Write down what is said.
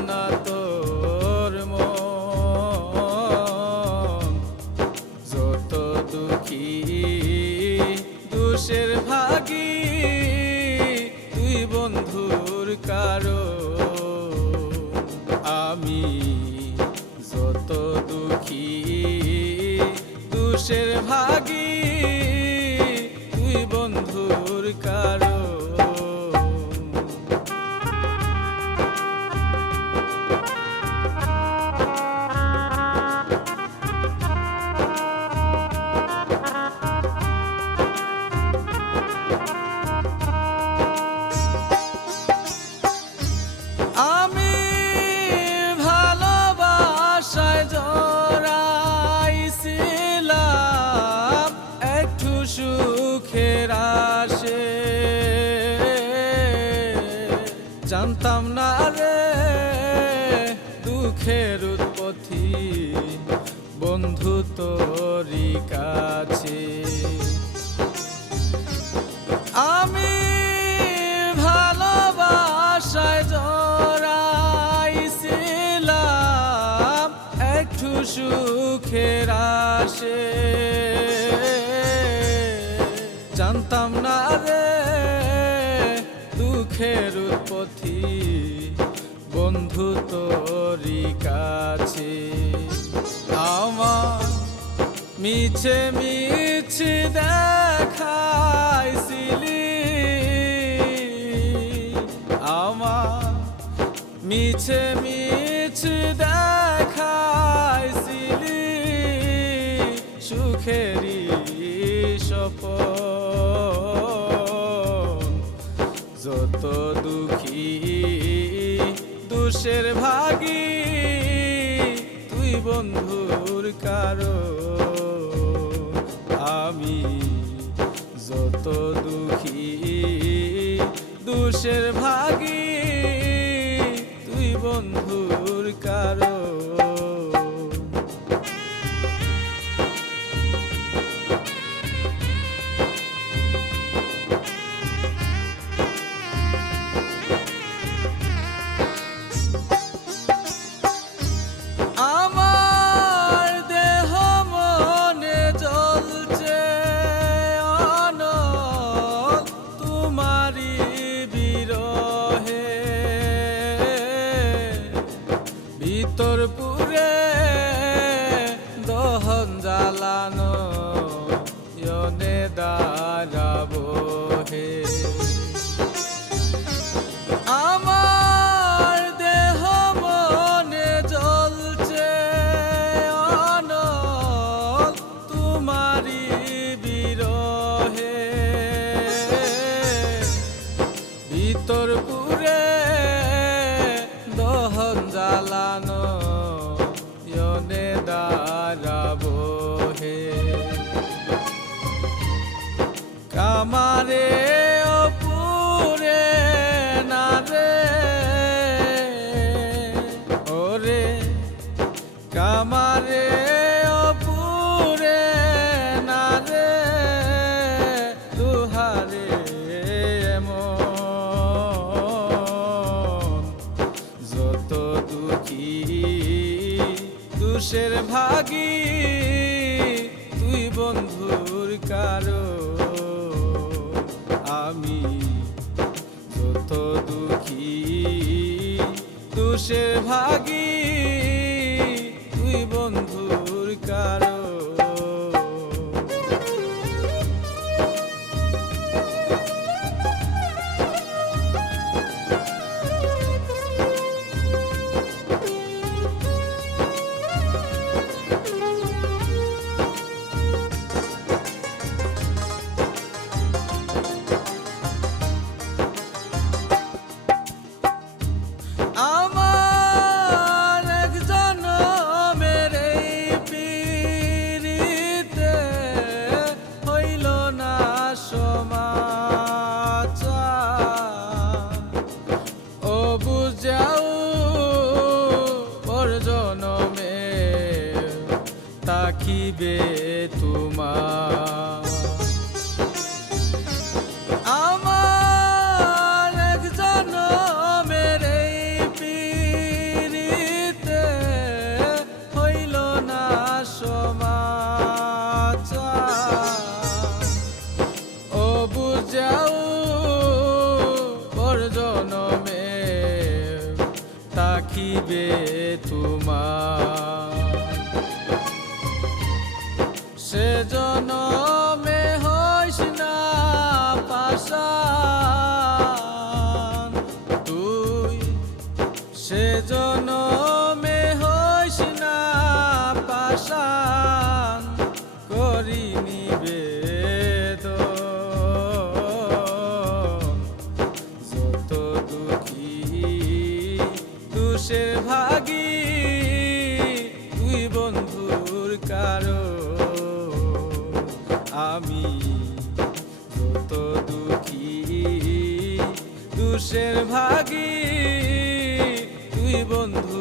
না তোর যত দুষের ভাগী তুই বন্ধুর কারও আমি যত বন্ধুর কারও জানতাম না রে, দুঃখের উৎপত্তি। বন্ধু তোরই কাছে। আমি ভালোবাসায় জড়াইছিলাম, একটু সুখের আসে জানতাম না রে, দুঃখের উৎপত্তি। বন্ধু তোরই কাছে। আমার মিছে মিছে দেখাইছিলি। আমার মিছে মিছে দেখাইছিলি। সুখেরি সপন যত দুঃখী দুষের ভাগি তুই বন্ধুর কারও। আমি যত দুঃখী দুষের ভাগি তুই বন্ধুর কারও। ভিতর পুরে দহন জ্বালানো ইয়নে দাঁড়াবো হে। আমার দেহ মনে জ্বলছে অনল তোমারি বিরহে। ভিতর পুরে কামারে অপুরে না রে। ওরে কামারে অপুরে না রে। তুহারে যত দুঃখী, দুষের ভাগী, তুই বন্ধুর কারও আমি যত দুঃখী দুষে ভাগি তুই বন্ধুর কারও সমাচার। ও বুঝাও পর জনমে তাকিবে তোমার। রাখিবে তোমার। সে জনমে হইস না পাশান তুই সে তুষের ভাগী। তুই বন্ধু